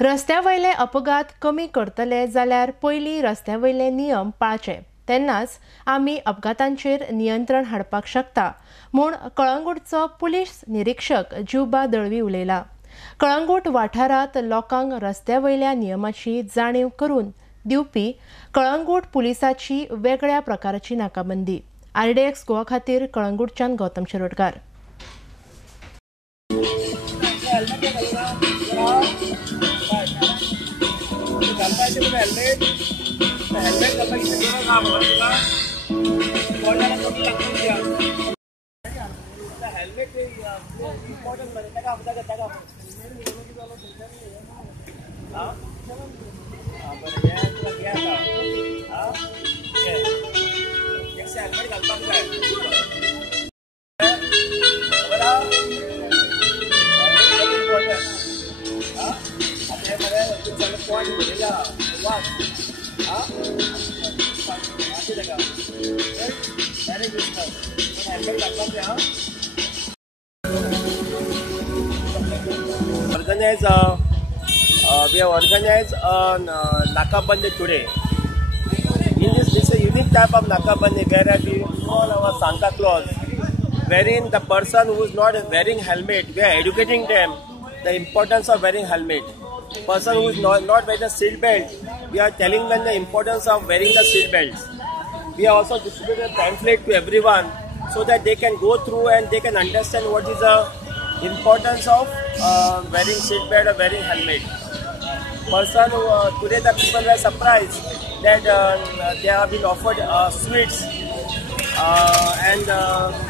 रस्त्यावयले अपघात कमी करतले जाल्यार पयलीं रस्त्यावयले नियम पाळचे, तेन्नाच आमी अपघातांचेर नियंत्रण हाडपाक शकता म्हूण कळंगूटचो पुलीस निरीक्षक जिवबा दळवी उलयला। कळंगूट वाठारांत लोकांक रस्त्यावयल्या नियमांची जाणीव करून दिवपी कळंगूट पुलिसाची वेगळ्या प्रकारची नाकाबंदी। RDX गोवा खातीर कळंगूटच्यान Gautam Shirodkar. We have organized a Nakabandi today. This is a unique type of Nakabandi where we call our Santa Claus, wherein the person who is not wearing helmet, we are educating them the importance of wearing helmet. Person who is not wearing a seat belt, we are telling them the importance of wearing the seat belts. We are also distributing a pamphlet to everyone so that they can go through and they can understand what is the importance of wearing seat belt or wearing helmet. Today the people were surprised that they have been offered sweets and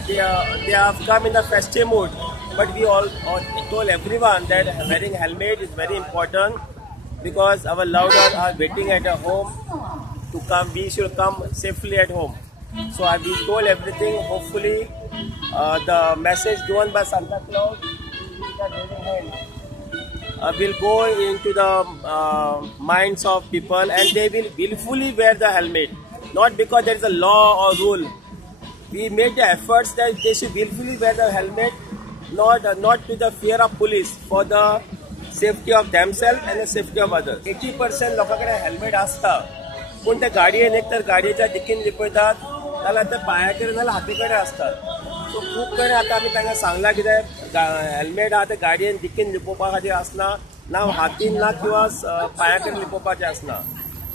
they have come in the festive mood. But we all told everyone that wearing helmet is very important because our loved ones are waiting at a home to come. We should come safely at home. So we told everything. Hopefully the message given by Santa Claus will go into the minds of people and they will willfully wear the helmet. Not because there is a law or rule. We made the efforts that they should willfully wear the helmet, not to the fear of police, for the safety of themselves and the safety of others. 80% लोकांकडे helmet असता, पण त्या गाडयेन एक तर गाडयेच्या दिकेन लिपयतात, नाल्यार ते पायाचेर नाल्यार हातीकडे असतात. सो खूब कडेन आतां आमी तांकां सांगला कित्याक हेल्मेट आहा ते गाडयेन दिकेन लिपोवपा खातीर आसना, ना हातीन ना किंवा पायाकडेन लिपोवपाचें आसना.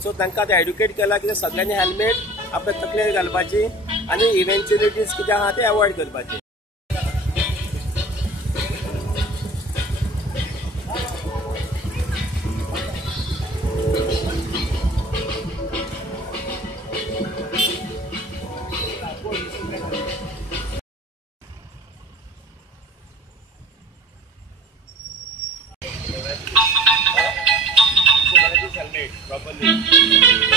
सो तांकां आतां एड्युकेट केला की सगळ्यांनी हेल्मेट आपल्या तकलेर घालपाची आनी इव्हेंच्युअलिटीज कितें आहा ते अवॉयड करपाचे. Properly.